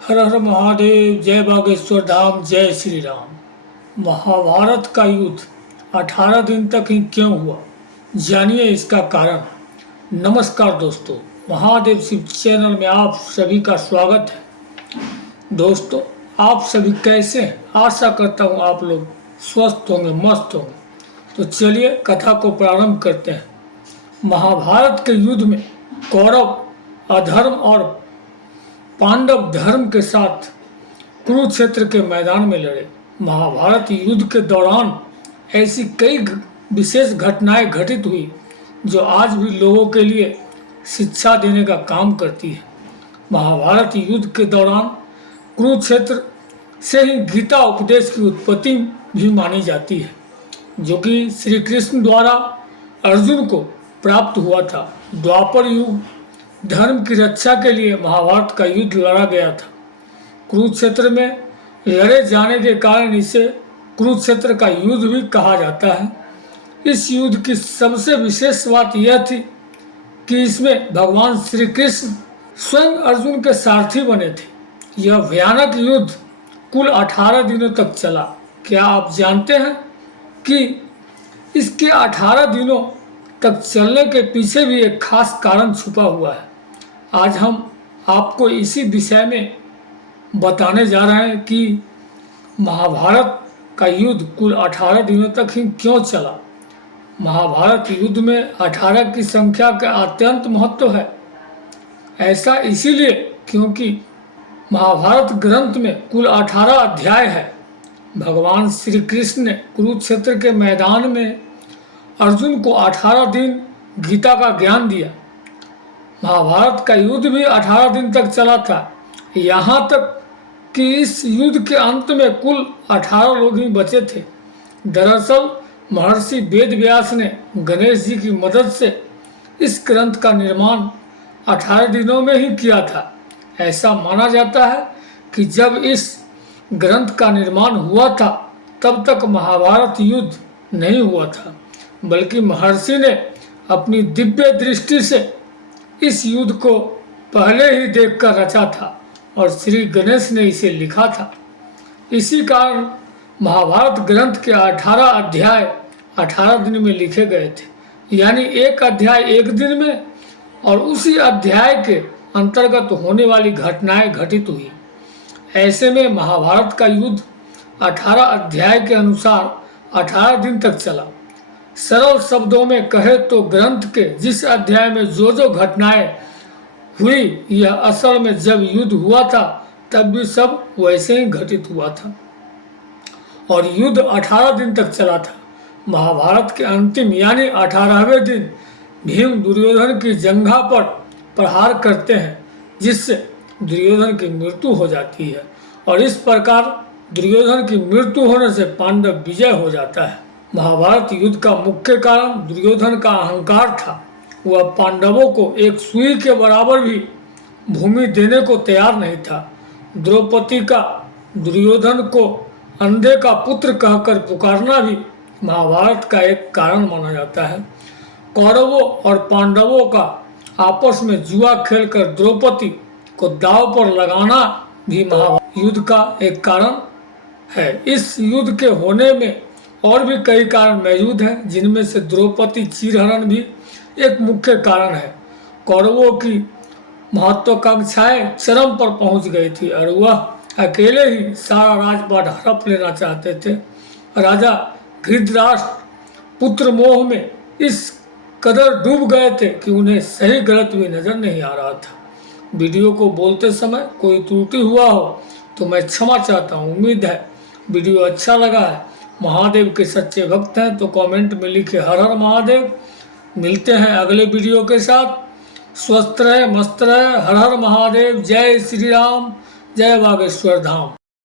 हर हर महादेव, जय बागेश्वर धाम, जय श्री राम। महाभारत का युद्ध 18 दिन तक ही क्यों हुआ, जानिए इसका कारण। नमस्कार दोस्तों, महादेव शिव चैनल में आप सभी का स्वागत है। दोस्तों, आप सभी कैसे हैं? आशा करता हूँ आप लोग स्वस्थ होंगे, मस्त होंगे। तो चलिए कथा को प्रारंभ करते हैं। महाभारत के युद्ध में कौरव अधर्म और पांडव धर्म के साथ कुरुक्षेत्र के मैदान में लड़े। महाभारत युद्ध के दौरान ऐसी कई विशेष घटनाएं घटित हुई जो आज भी लोगों के लिए शिक्षा देने का काम करती है। महाभारत युद्ध के दौरान कुरुक्षेत्र से ही गीता उपदेश की उत्पत्ति भी मानी जाती है, जो कि श्री कृष्ण द्वारा अर्जुन को प्राप्त हुआ था। द्वापर युग धर्म की रक्षा के लिए महाभारत का युद्ध लड़ा गया था। कुरुक्षेत्र में लड़े जाने के कारण इसे कुरुक्षेत्र का युद्ध भी कहा जाता है। इस युद्ध की सबसे विशेष बात यह थी कि इसमें भगवान श्री कृष्ण स्वयं अर्जुन के सारथी बने थे। यह भयानक युद्ध कुल 18 दिनों तक चला। क्या आप जानते हैं कि इसके 18 दिनों तक चलने के पीछे भी एक खास कारण छुपा हुआ है। आज हम आपको इसी विषय में बताने जा रहे हैं कि महाभारत का युद्ध कुल 18 दिनों तक ही क्यों चला। महाभारत युद्ध में 18 की संख्या का अत्यंत महत्व है। ऐसा इसीलिए क्योंकि महाभारत ग्रंथ में कुल 18 अध्याय है। भगवान श्री कृष्ण ने कुरुक्षेत्र के मैदान में अर्जुन को 18 दिन गीता का ज्ञान दिया। महाभारत का युद्ध भी 18 दिन तक चला था। यहाँ तक कि इस युद्ध के अंत में कुल 18 लोग ही बचे थे। दरअसल महर्षि वेद व्यास ने गणेश जी की मदद से इस ग्रंथ का निर्माण 18 दिनों में ही किया था। ऐसा माना जाता है कि जब इस ग्रंथ का निर्माण हुआ था तब तक महाभारत युद्ध नहीं हुआ था, बल्कि महर्षि ने अपनी दिव्य दृष्टि से इस युद्ध को पहले ही देखकर रचा था और श्री गणेश ने इसे लिखा था। इसी कारण महाभारत ग्रंथ के 18 अध्याय 18 दिन में लिखे गए थे, यानी एक अध्याय एक दिन में और उसी अध्याय के अंतर्गत होने वाली घटनाएं घटित हुई। ऐसे में महाभारत का युद्ध 18 अध्याय के अनुसार 18 दिन तक चला। सरल शब्दों में कहे तो ग्रंथ के जिस अध्याय में जो घटनाएं हुई, यह असल में जब युद्ध हुआ था तब भी सब वैसे ही घटित हुआ था और युद्ध 18 दिन तक चला था। महाभारत के अंतिम यानी 18वें दिन भीम दुर्योधन की जंघा पर प्रहार करते हैं, जिससे दुर्योधन की मृत्यु हो जाती है और इस प्रकार दुर्योधन की मृत्यु होने से पांडव विजय हो जाता है। महाभारत युद्ध का मुख्य कारण दुर्योधन का अहंकार था। वह पांडवों को एक सुई के बराबर भी भूमि देने को तैयार नहीं था। द्रौपदी का दुर्योधन को अंधे का पुत्र कहकर पुकारना भी महाभारत का एक कारण माना जाता है। कौरवों और पांडवों का आपस में जुआ खेलकर द्रौपदी को दांव पर लगाना भी महाभारत युद्ध का एक कारण है। इस युद्ध के होने में और भी कई कारण मौजूद हैं, जिनमें से द्रौपदी चीरहरण भी एक मुख्य कारण है। कौरवों की महत्वाकांक्षाएं चरम पर पहुंच गई थी और वह अकेले ही सारा राजपाट हड़प लेना चाहते थे। राजा धृतराष्ट्र पुत्र मोह में इस कदर डूब गए थे कि उन्हें सही गलत भी नजर नहीं आ रहा था। वीडियो को बोलते समय कोई त्रुटि हुआ हो तो मैं क्षमा चाहता हूँ। उम्मीद है वीडियो अच्छा लगा है। महादेव के सच्चे भक्त हैं तो कमेंट में लिखे हर हर महादेव। मिलते हैं अगले वीडियो के साथ। स्वस्थ रहे, मस्त रहे। हर हर महादेव। जय श्री राम, जय बागेश्वर धाम।